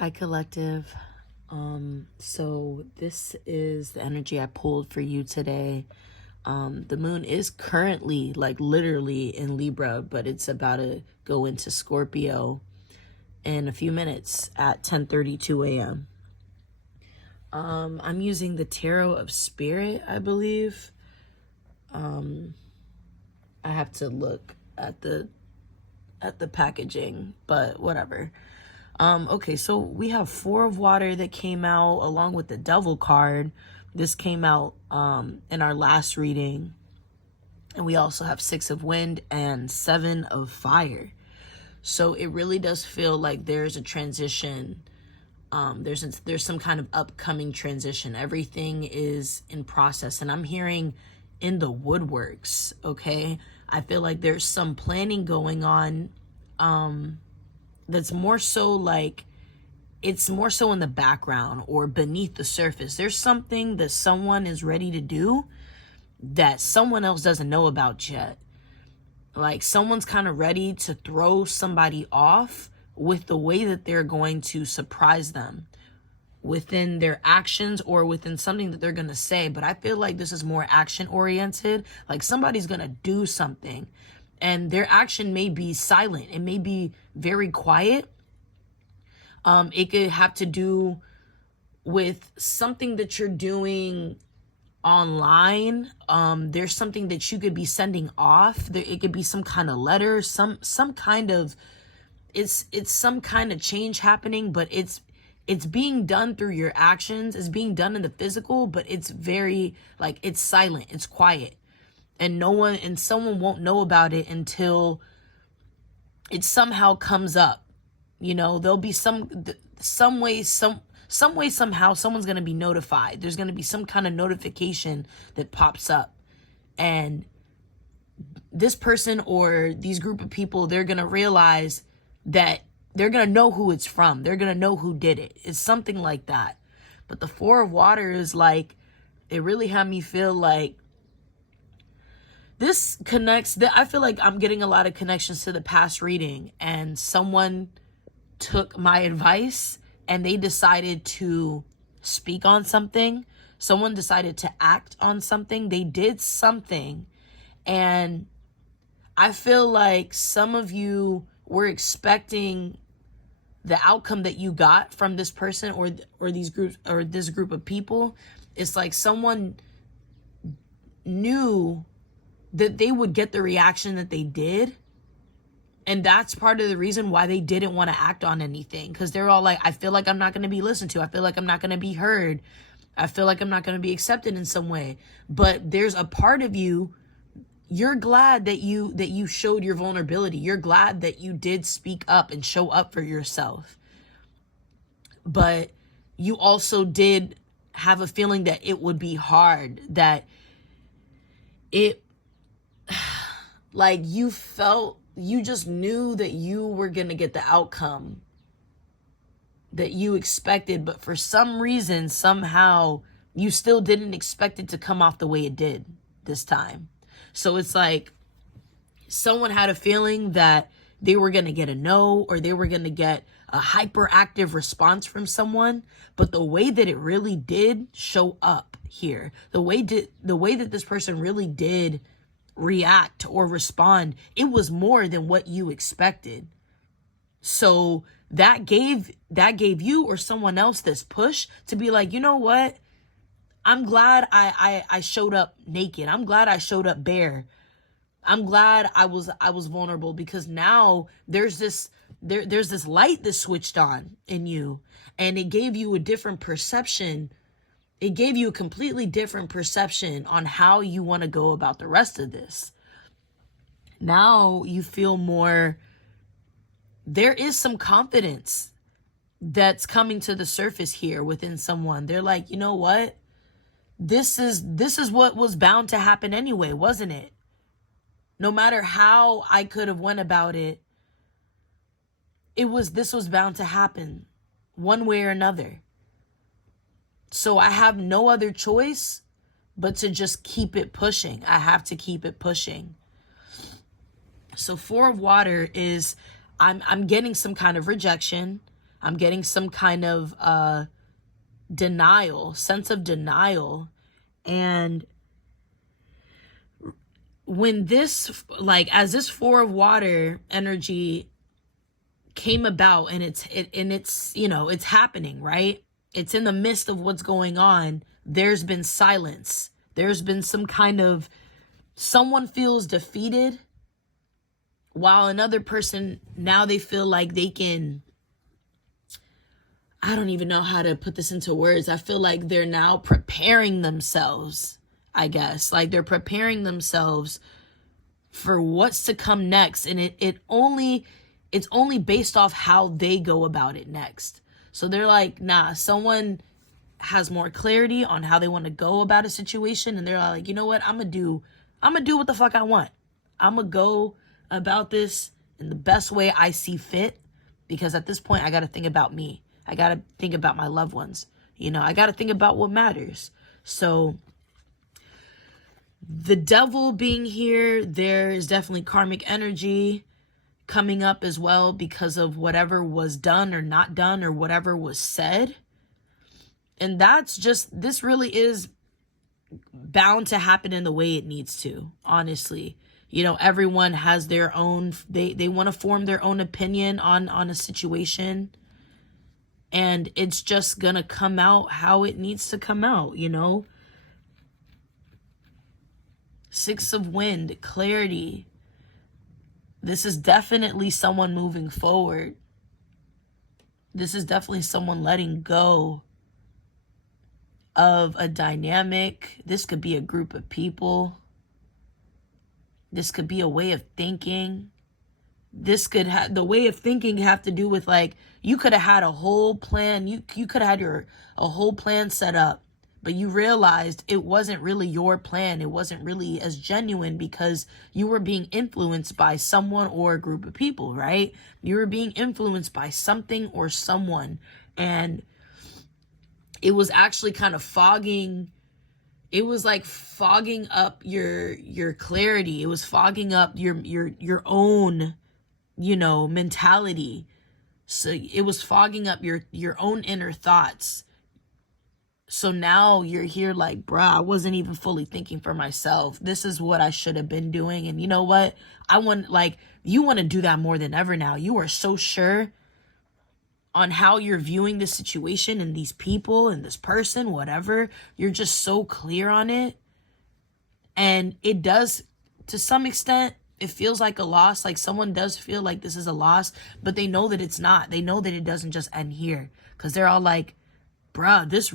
Hi, collective. So this is the energy I pulled for you today. The moon is currently, like, literally in Libra, but it's about to go into Scorpio in a few minutes at 10:32 a.m. I'm using the Tarot of Spirit, I believe. I have to look at the packaging, but whatever. Okay, so we have Four of Water that came out along with the Devil card. This came out in our last reading. And we also have Six of Wind and Seven of Fire. So it really does feel like there's a transition. There's some kind of upcoming transition. Everything is in process, and I'm hearing in the woodworks. Okay, I feel like there's some planning going on. That's more so like, it's more so in the background or beneath the surface. There's something that someone is ready to do that someone else doesn't know about yet. Like, someone's kind of ready to throw somebody off with the way that they're going to surprise them within their actions or within something that they're going to say. But I feel like this is more action oriented. Like, somebody's going to do something and their action may be silent. It may be very quiet. It could have to do with something that you're doing online. There's something that you could be sending off. It could be some kind of letter, some kind of, it's some kind of change happening, but it's being done through your actions. It's being done in the physical, but it's very, like, it's silent, it's quiet. And someone won't know about it until it somehow comes up. You know, there'll be some way, somehow, someone's going to be notified. There's going to be some kind of notification that pops up. And this person or these group of people, they're going to realize that they're going to know who it's from. They're going to know who did it. It's something like that. But the Four of Water is like, it really had me feel like this connects. I feel like I'm getting a lot of connections to the past reading, and someone took my advice and they decided to speak on something. Someone decided to act on something. They did something. And I feel like some of you were expecting the outcome that you got from this person or these groups or this group of people. It's like someone knew that they would get the reaction that they did. And that's part of the reason why they didn't want to act on anything. Because they're all like, I feel like I'm not going to be listened to. I feel like I'm not going to be heard. I feel like I'm not going to be accepted in some way. But there's a part of you, you're glad that you showed your vulnerability. You're glad that you did speak up and show up for yourself. But you also did have a feeling that it would be hard. That it, like, you just knew that you were going to get the outcome that you expected, but for some reason, somehow, you still didn't expect it to come off the way it did this time. So it's like someone had a feeling that they were going to get a no, or they were going to get a hyperactive response from someone, but the way that it really did show up here, the way that this person really did react or respond, it was more than what you expected. So that gave you or someone else this push to be like, you know what? I'm glad I showed up naked. I'm glad I showed up bare. I'm glad I was vulnerable, because now there's this light that switched on in you, and it gave you a different perception. It gave you a completely different perception on how you want to go about the rest of this. Now you feel more, there is some confidence that's coming to the surface here within someone. They're like, you know what? This is what was bound to happen anyway, wasn't it? No matter how I could have went about it, this was bound to happen one way or another. So I have no other choice but to just keep it pushing. I have to keep it pushing. So Four of Water is, I'm getting some kind of rejection. I'm getting some kind of denial, sense of denial. And when this, like, as this Four of Water energy came about, and it's you know, it's happening, right? It's in the midst of what's going on. There's been silence. There's been some kind of, someone feels defeated, while another person, now they feel like they can, I don't even know how to put this into words. I feel like they're now preparing themselves, I guess. Like they're preparing themselves for what's to come next. And it's only based off how they go about it next. So they're like, nah, someone has more clarity on how they want to go about a situation. And they're like, you know what? I'm going to do what the fuck I want. I'm going to go about this in the best way I see fit. Because at this point, I got to think about me. I got to think about my loved ones. You know, I got to think about what matters. So the devil being here, there is definitely karmic energy coming up as well because of whatever was done or not done or whatever was said. And that's just, this really is bound to happen in the way it needs to, honestly. You know, everyone has their own, they want to form their own opinion on a situation. And it's just going to come out how it needs to come out, you know. Six of Wind, clarity. This is definitely someone moving forward. This is definitely someone letting go of a dynamic. This could be a group of people. This could be a way of thinking. This could have, the way of thinking have to do with, like, you could have had a whole plan. You could have had a whole plan set up, but you realized it wasn't really your plan. It wasn't really as genuine because you were being influenced by someone or a group of people, right? You were being influenced by something or someone, and it was actually kind of fogging. It was like fogging up your clarity. It was fogging up your own, you know, mentality. So it was fogging up your own inner thoughts. So now you're here like, bruh, I wasn't even fully thinking for myself. This is what I should have been doing. And you know what? You want to do that more than ever now. You are so sure on how you're viewing this situation and these people and this person, whatever. You're just so clear on it. And it does, to some extent, it feels like a loss. Like someone does feel like this is a loss, but they know that it's not. They know that it doesn't just end here. Because they're all like, bruh, this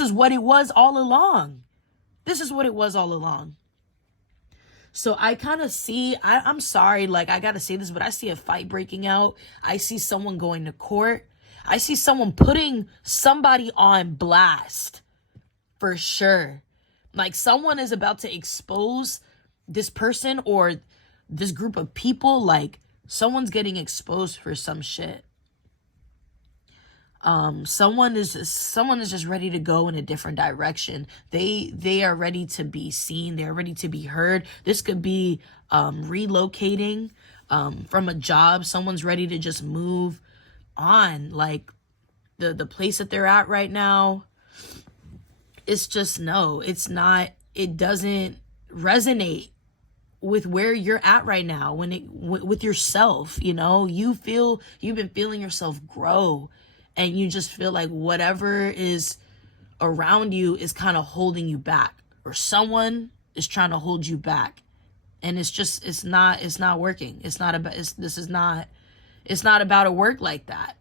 is what it was all along. This is what it was all along. So I kind of see, I'm sorry, like I got to say this, but I see a fight breaking out. I see someone going to court. I see someone putting somebody on blast for sure. Like someone is about to expose this person or this group of people. Like someone's getting exposed for some shit. Someone is just ready to go in a different direction. They are ready to be seen. They're ready to be heard. This could be relocating from a job. Someone's ready to just move on. Like the place that they're at right now, it's just, no, it's not, it doesn't resonate with where you're at right now with yourself. You know, you've been feeling yourself grow. And you just feel like whatever is around you is kind of holding you back, or someone is trying to hold you back. And it's not working. It's not about a work like that.